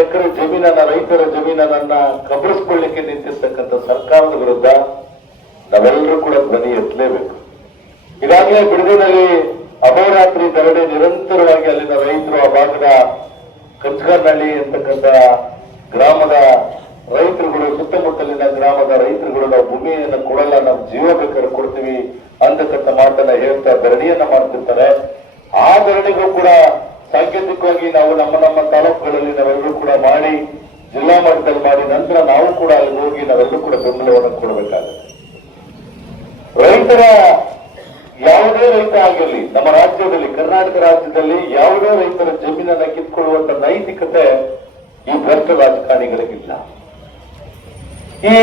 ಎಕರೆ ಜಮೀನನ್ನ, ರೈತರ ಜಮೀನನ್ನ ಕಬರಿಸ್ಕೊಳ್ಳಿಕ್ಕೆ ನಿಂತಿರ್ತಕ್ಕಂಥ ಸರ್ಕಾರದ ವಿರುದ್ಧ ನಾವೆಲ್ಲರೂ ಕೂಡ ಧ್ವನಿ ಎತ್ತಲೇಬೇಕು. ಈಗಾಗಲೇ ಬಿಡದಿನಲ್ಲಿ ಅಹೋರಾತ್ರಿ ಧರಣಿ ನಿರಂತರವಾಗಿ ಅಲ್ಲಿನ ರೈತರು ಆ ಭಾಗದ ಕಚ್ಕರ್ನಹಳ್ಳಿ ಅಂತಕ್ಕಂಥ ಗ್ರಾಮದ ರೈತರುಗಳು, ಸುತ್ತಮುತ್ತಲಿನ ಗ್ರಾಮದ ರೈತರುಗಳು, ನಾವು ಭೂಮಿಯನ್ನು ಕೊಡಲ್ಲ, ನಾವು ಜೀವ ಬೇಕಾದ್ರೆ ಕೊಡ್ತೀವಿ ಅಂತಕ್ಕಂಥ ಮಾತನ್ನ ಹೇಳ್ತಾ ಧರಣಿಯನ್ನ ಮಾಡ್ತಿರ್ತಾರೆ. ಆ ಧರಣಿಗೂ ಕೂಡ ಸಾಂಕೇತಿಕವಾಗಿ ನಾವು ನಮ್ಮ ನಮ್ಮ ತಾಲೂಕುಗಳಲ್ಲಿ ನಾವೆಲ್ಲರೂ ಕೂಡ ಮಾಡಿ, ಜಿಲ್ಲಾ ಮಟ್ಟದಲ್ಲಿ ಮಾಡಿ, ನಂತರ ನಾವು ಕೂಡ ಅಲ್ಲಿ ಹೋಗಿ ನಾವೆಲ್ಲರೂ ಕೂಡ ಬೆಂಬಲವನ್ನು ಕೊಡಬೇಕಾಗುತ್ತೆ. ರೈತರ ಯಾವುದೇ ರೈತ ಆಗಿರಲಿ, ನಮ್ಮ ರಾಜ್ಯದಲ್ಲಿ, ಕರ್ನಾಟಕ ರಾಜ್ಯದಲ್ಲಿ ಯಾವುದೇ ರೈತರ ಜಮೀನನ್ನ ಕಿತ್ಕೊಳ್ಳುವಂತ ನೈತಿಕತೆ ಈ ಭ್ರಷ್ಟ ರಾಜಕಾರಣಿಗಳಿಗಿಲ್ಲ. ಈ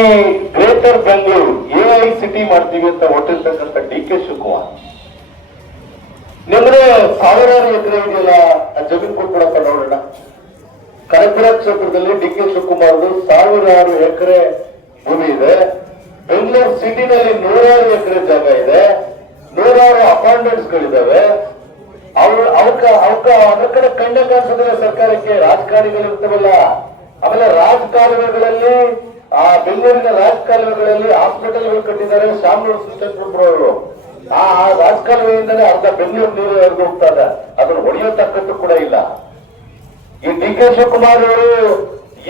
ಗ್ರೇಟರ್ ಬೆಂಗಳೂರು ಎಐ ಸಿಟಿ ಮಾಡ್ತೀವಿ ಅಂತ ಹೊಟ್ಟಿರ್ತಕ್ಕಂಥ ಡಿ ಕೆ ಶಿವಕುಮಾರ್ ನಿಮ್ಗೆ ಸಾವಿರಾರು ಎಕರೆ ಇದೆಯಲ್ಲ ಜಮೀನು ಕೊಟ್ಬಿಡಪ್ಪ ನೋಡೋಣ. ಕನಕಪುರ ಕ್ಷೇತ್ರದಲ್ಲಿ ಡಿ ಕೆ ಶಿವಕುಮಾರ್ದು ಸಾವಿರಾರು ಎಕರೆ ಭೂಮಿ ಇದೆ. ಬೆಂಗಳೂರು ಸಿಟಿನಲ್ಲಿ ನೂರಾರು ಎಕರೆ ಜಾಗ ಇದೆ. ನೂರಾರು ಅಪಾರ್ಟ್ಮೆಂಟ್ಸ್ ಗಳಿದಾವೆ ಅವ್ರ ಅವಕ್ಕ ಅವಕ್ಕ ಅದ್ರ ಕಡೆ ಕಾಣಿಸೋದಿಲ್ಲ ಸರ್ಕಾರಕ್ಕೆ. ರಾಜಕಾರಣಿಗಳು ಇರ್ತವಲ್ಲ. ಆಮೇಲೆ ರಾಜಕಾಲುವೆಗಳಲ್ಲಿ, ಆ ಬೆಂಗಳೂರಿನ ರಾಜಕಾಲುವೆಗಳಲ್ಲಿ ಹಾಸ್ಪಿಟಲ್ಗಳು ಕಟ್ಟಿದ್ದಾರೆ. ಶಾಮನೂರು ಸುರೇಶ್ವರವರು ಆ ಆ ರಾಜಕಾಲುವೆಯಿಂದಲೇ ಅರ್ಧ ಬೆಂಗಳೂರು ನೀರು ಹೋಗ್ತಾ ಇದೆ ಅದನ್ನು ಹೊಡೆಯತಕ್ಕದ್ದು ಕೂಡ ಇಲ್ಲ. ಈ ಡಿ ಕೆ ಶಿವಕುಮಾರ್ ಅವರು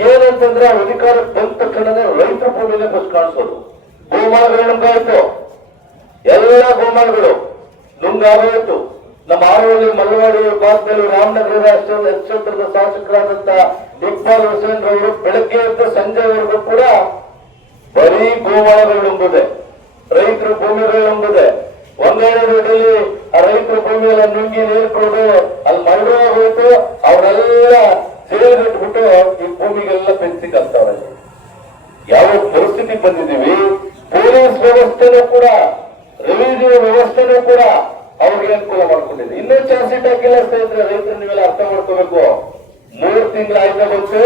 ಏನಂತಂದ್ರೆ ಅಧಿಕಾರ ಬಂದ ತಕ್ಷಣನೇ ರೈತರ ಭೂಮಿನೇ ಬಸ್ ಕಾಣಿಸೋದು. ಗೋಮಾಳಗಳು ನುಂಗಾಯ್ತು ಎಲ್ಲ ಗೋಮಾಳಗಳು. ನುಂಗಾಗೋಯ್ತು. ನಮ್ಮ ಆರೋಗ್ಯ ಮಲ್ವಾಡಿ ಭಾಗದಲ್ಲಿ ರಾಮನಗರ ಕ್ಷೇತ್ರದ ಶಾಸಕರಾದಂತ ಇಕ್ಬಾಲ್ ಹುಸೇನ್ ಅವರು ಬೆಳಗ್ಗೆ ಎದ್ದು ಸಂಜೆವರೆಗೂ ಕೂಡ ಬರೀ ಗೋಮಾಳಗಳು ನುಂಗಿದೆ. ರೈತರ ಭೂಮಿಗಳು ನುಂಗುದೆ ಒಂದೇ ರೋಡಲ್ಲಿ ಆ ರೈತರ ಭೂಮಿಯೆಲ್ಲ ನುಂಗಿ ನೀರು ಕೊಡೋದು ಅಲ್ಲಿ ಮರಳು ಹೋಯ್ತು ಅವರೆಲ್ಲ ಜೈಲಿಗಿಟ್ಬಿಟ್ಟು ಈ ಭೂಮಿಗೆಲ್ಲ ಫೆನ್ಸಿಂಗ್ ಆಗ್ತಾವ್ರೆ ಯಾವ ಪರಿಸ್ಥಿತಿ ಬಂದಿದ್ದೀವಿ. ಪೊಲೀಸ್ ವ್ಯವಸ್ಥೆನೂ ಕೂಡ, ರೆವಿನ್ಯೂ ವ್ಯವಸ್ಥೆನೂ ಕೂಡ ಅವ್ರಿಗೆ ಅನುಕೂಲ ಮಾಡ್ಕೊಂಡಿದೆ ಇನ್ನೂ ಚಾರ್ಜ್ ಶೀಟ್ ಹಾಕಿಲ್ಲ ಸ್ನೇಹಿತರೆ ರೈತರು ನೀವೆಲ್ಲ ಅರ್ಥ ಮಾಡ್ಕೋಬೇಕು. ಮೂರು ತಿಂಗಳಾಯ್ತಾ ಬಂತು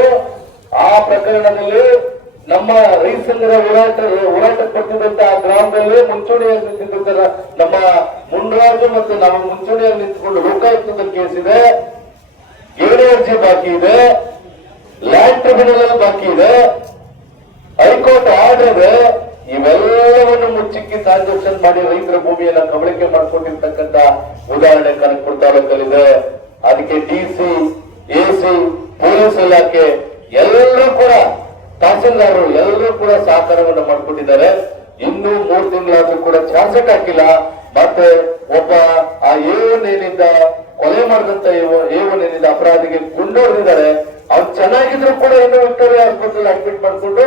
ಆ ಪ್ರಕರಣದಲ್ಲಿ ನಮ್ಮ ರೈತ ಸಂಘದ ಹೋರಾಟ ಹೋರಾಟ ಪಟ್ಟಿದಂತ ಆ ಗ್ರಾಮದಲ್ಲಿ ಮುಂಚೂಣಿಯಲ್ಲಿ ನಿಂತಿದ್ದಂತ ನಮ್ಮ ಮುನ್ರಾಜು ಮತ್ತು ನಮ್ಮ ಮುಂಚೂಣಿಯಲ್ಲಿ ನಿಂತುಕೊಂಡು ಲೋಕಾಯುಕ್ತದ ಕೇಸ್ ಇದೆ. ಏನೇ ಅರ್ಜಿ ಬಾಕಿ ಇದೆ. ಲ್ಯಾಂಡ್ ಟ್ರಿಬ್ಯುನಲ್ ಬಾಕಿ ಇದೆ. ಹೈಕೋರ್ಟ್ ಇದೆ ಇವೆಲ್ಲವನ್ನು ಮುಚ್ಚಿಕ್ಕಿ ಟ್ರಾನ್ಸಾಕ್ಷನ್ ಮಾಡಿ ರೈತರ ಭೂಮಿಯನ್ನ ಕಬಳಿಕೆ ಮಾಡ್ಕೊಂಡಿರ್ತಕ್ಕಂಥ ಉದಾಹರಣೆ ಕನಕಪುರ ತಾಲೂಕಲ್ಲಿದೆ ಅದಕ್ಕೆ D C A C police ಇಲಾಖೆ ಎಲ್ಲರೂ ಕೂಡ ತಹಸೀಲ್ದಾರರು ಎಲ್ಲರೂ ಕೂಡ ಸಹಕಾರವನ್ನು ಮಾಡ್ಕೊಂಡಿದ್ದಾರೆ ಇನ್ನೂ ಮೂರು ತಿಂಗಳಾದ್ರೂ ಕೂಡ ಚಾರ್ಜೆಟ್ ಹಾಕಿಲ್ಲ ಮತ್ತೆ ಒಬ್ಬ ಆ ಏನಿಂದ ಕೊಲೆ ಮಾಡಿದಂತ ಏನಿಂದ ಅಪರಾಧಿಗೆ ಗುಂಡೋರ್ದಿದ್ದಾರೆ. ಅವ್ರು ಚೆನ್ನಾಗಿದ್ರು ಕೂಡ ಇನ್ನು ವಿಕ್ಟೋರಿಯಾ ಆಸ್ಪತ್ರೆಯಲ್ಲಿ ಅಡ್ಮಿಟ್ ಮಾಡ್ಕೊಂಡು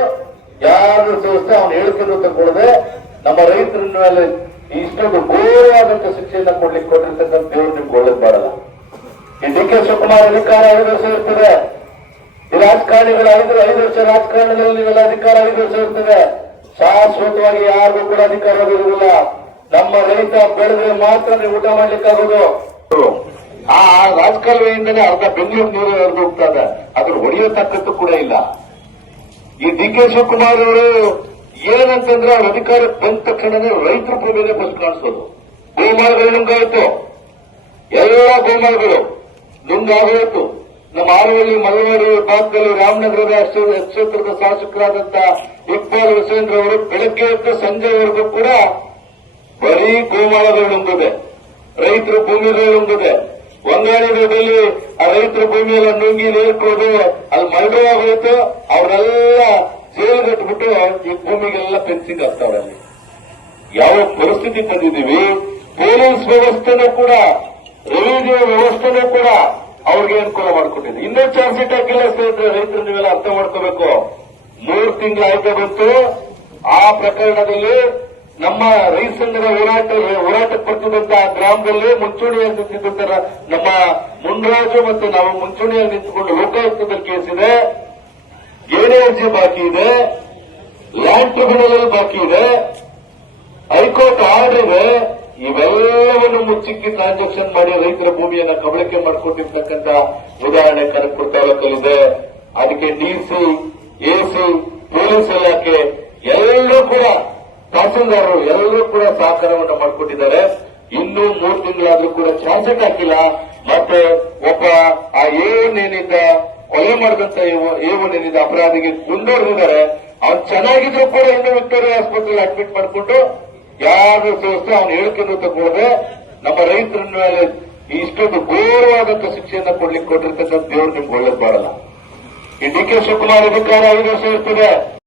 ಯಾರು ಸಂಸ್ಥೆ ಅವನು ಹೇಳಿಕೆಯನ್ನು ತಗೊಳ್ಳದೆ ನಮ್ಮ ರೈತರ ಮೇಲೆ ಇಷ್ಟೊಂದು ಘೋರವಾದಂತ ಶಿಕ್ಷೆಯನ್ನ ಕೊಡ್ಲಿಕ್ಕೆ ಕೊಟ್ಟಿರ್ತಕ್ಕಂಥ ದೇವರು ನಿಮ್ಗೆ ಒಳ್ಳೇದ್ ಮಾಡಲ್ಲ. ಈ ಡಿ ಕೆ ಶಿವಕುಮಾರ್ ಅಧಿಕಾರ ಐದು ವರ್ಷ ಇರ್ತದೆ. ಈ ರಾಜಕಾರಣಿಗಳ ಐದು ಐದು ವರ್ಷ ರಾಜಕಾರಣದಲ್ಲಿ ನೀವೆಲ್ಲ ಅಧಿಕಾರ ಐದು ವರ್ಷ ಇರ್ತದೆ. ಶಾಶ್ವತವಾಗಿ ಯಾರಿಗೂ ಕೂಡ ಅಧಿಕಾರ ಇರುವುದಿಲ್ಲ. ನಮ್ಮ ರೈತ ಬೆಳೆದ್ರೆ ಮಾತ್ರ ನೀವು ಊಟ ಮಾಡ್ಲಿಕ್ಕಾಗೋದು. ಆ ರಾಜಕಾಲುವೆಯಿಂದಲೇ ಅರ್ಧ ಬೆಂಗಳೂರು ನೀರು ಹರಿದು ಹೋಗ್ತಾ ಇದೆ ಅದ್ರ ಹೊಡೆಯತಕ್ಕದ್ದು ಕೂಡ ಇಲ್ಲ. ಈ ಡಿ ಕೆ ಶಿವಕುಮಾರ್ ಅವರು ಏನಂತಂದ್ರೆ ಅವ್ರ ಅಧಿಕಾರಕ್ಕೆ ಬಂದ ತಕ್ಷಣನೇ ರೈತರ ಭೂಮಿನೇ ಬಸ್ ಕಾಣಿಸೋದು. ಗೋಮಾಳಗಳು ನುಂಗಾಯಿತು. ಎಲ್ಲ ಗೋಮಾಳಗಳು ನುಂಗಾಗೋಯ್ತು. ನಮ್ಮ ಆರವಳ್ಳಿ ಮಲೆನಾಡು ಭಾಗದಲ್ಲಿ ರಾಮನಗರದ ಕ್ಷೇತ್ರದ ಶಾಸಕರಾದಂತ ಇಕ್ಬಾಲ್ ಹುಸೇನ್ ಅವರು ಬೆಳಗ್ಗೆ ಎದ್ದು ಸಂಜೆವರೆಗೂ ಕೂಡ ಬರೀ ಗೋಮಾಳಗಳು ನುಂಗಿದೆ. ರೈತರು ಭೂಮಿಗಳು ನುಂಗಿದೆ. ರೋಡಲ್ಲಿ ಆ ರೈತರ ಭೂಮಿಯೆಲ್ಲ ನುಂಗಿ ನೀರು ಕೊಡೋದು ಅಲ್ಲಿ ಮರಳು ಆಗೋಯ್ತು, ಅವರೆಲ್ಲ ಜೈಲಿಗಟ್ಬಿಟ್ಟು ಈ ಭೂಮಿಗೆಲ್ಲ ಫೆನ್ಸಿಂಗ್ ಅಲ್ಲಿ. ಯಾವ ಪರಿಸ್ಥಿತಿ ತಂದಿದ್ದೀವಿ? ಪೊಲೀಸ್ ವ್ಯವಸ್ಥೆನೂ ಕೂಡ, ರೆವಿನ್ಯೂ ವ್ಯವಸ್ಥೆನೂ ಕೂಡ ಅವ್ರಿಗೆ ಅನುಕೂಲ ಮಾಡಿಕೊಟ್ಟಿದೆ. ಇನ್ನೂ ಚಾರ್ಜ್ ಶೀಟ್ ಹಾಕಿಲ್ಲ ಸ್ನೇಹಿತರೆ ರೈತರು ನೀವೆಲ್ಲ ಅರ್ಥ ಮಾಡ್ಕೋಬೇಕು. ಮೂರು ತಿಂಗಳಾಯ್ತಾ ಬಂತು. ಆ ಪ್ರಕರಣದಲ್ಲಿ ನಮ್ಮ ರೈತ ಸಂಘದ ಹೋರಾಟ ಹೋರಾಟ ಪಡ್ತಿದ್ದಂತಹ ಗ್ರಾಮದಲ್ಲೇ ಮುಂಚೂಣಿಯಲ್ಲಿ ನಿಂತಿದ್ದಂತ ನಮ್ಮ ಮುನ್ರಾಜು ಮತ್ತು ನಾವು ಮುಂಚೂಣಿಯಲ್ಲಿ ನಿಂತುಕೊಂಡು ಲೋಕಾಯುಕ್ತದಲ್ಲಿ ಕೇಸ್ ಇದೆ. ಬಾಕಿ ಇದೆ, ಲ್ಯಾಂಡ್ ಟ್ರಿಬ್ಯುನಲ್ ಬಾಕಿ ಇದೆ, ಹೈಕೋರ್ಟ್ ಆರ್ಡರ್ ಇದೆ. ಇವೆಲ್ಲವನ್ನು ಮುಚ್ಚಿಕ್ಕಿ ಟ್ರಾನ್ಸಾಕ್ಷನ್ ಮಾಡಿ ರೈತರ ಭೂಮಿಯನ್ನು ಕಬಳಿಕೆ ಮಾಡಿಕೊಂಡಿರ್ತಕ್ಕಂಥ ಉದಾಹರಣೆ ಕನಕಪುರ ತಾಲೂಕಲ್ಲಿದೆ. ಅದಕ್ಕೆ ಡಿಸಿ ಎಸಿ ಪೊಲೀಸ್ ಇಲಾಖೆ, ಎಲ್ಲರೂ ಕೂಡ ತಹಸೀಲ್ದಾರರು ಎಲ್ಲರೂ ಕೂಡ ಸಹಕಾರವನ್ನು ಮಾಡಿಕೊಟ್ಟಿದ್ದಾರೆ. ಇನ್ನೂ ಮೂರು ತಿಂಗಳಾದ್ರೂ ಕೂಡ ಚಾರ್ಜೆಟ್ ಹಾಕಿಲ್ಲ. ಮತ್ತೆ ಒಬ್ಬ ಆ ಏನಿಂದ ಕೊಲೆ ಮಾಡಿದಂತ ಏನಿಂದ ಅಪರಾಧಿಗೆ ಮುಂದುವರೆದಿದ್ದಾರೆ ಅವ್ನು ಚೆನ್ನಾಗಿದ್ರು ಕೂಡ ಇನ್ನೂ ವಿಕ್ಟೋರಿಯಾ ಆಸ್ಪತ್ರೆಗೆ ಅಡ್ಮಿಟ್ ಮಾಡಿಕೊಂಡು ಯಾರು ಸಂಸ್ಥೆ ಅವ್ನು ಹೇಳಿಕೆಯನ್ನು ತಗೊಳ್ಳದೆ ನಮ್ಮ ರೈತರ ಮೇಲೆ ಇಷ್ಟೊಂದು ಘೋರವಾದಂತ ಶಿಕ್ಷೆಯನ್ನು ಕೊಡ್ಲಿಕ್ಕೆ ಕೊಟ್ಟಿರ್ತಕ್ಕಂಥ ದೇವರು ನಿಮ್ಗೆ ಒಳ್ಳೇದು ಮಾಡಲ್ಲ. ಈ ಡಿ ಕೆ ಶಿವಕುಮಾರ್ ಅಧಿಕಾರ ಐದು ವರ್ಷ ಇರ್ತದೆ.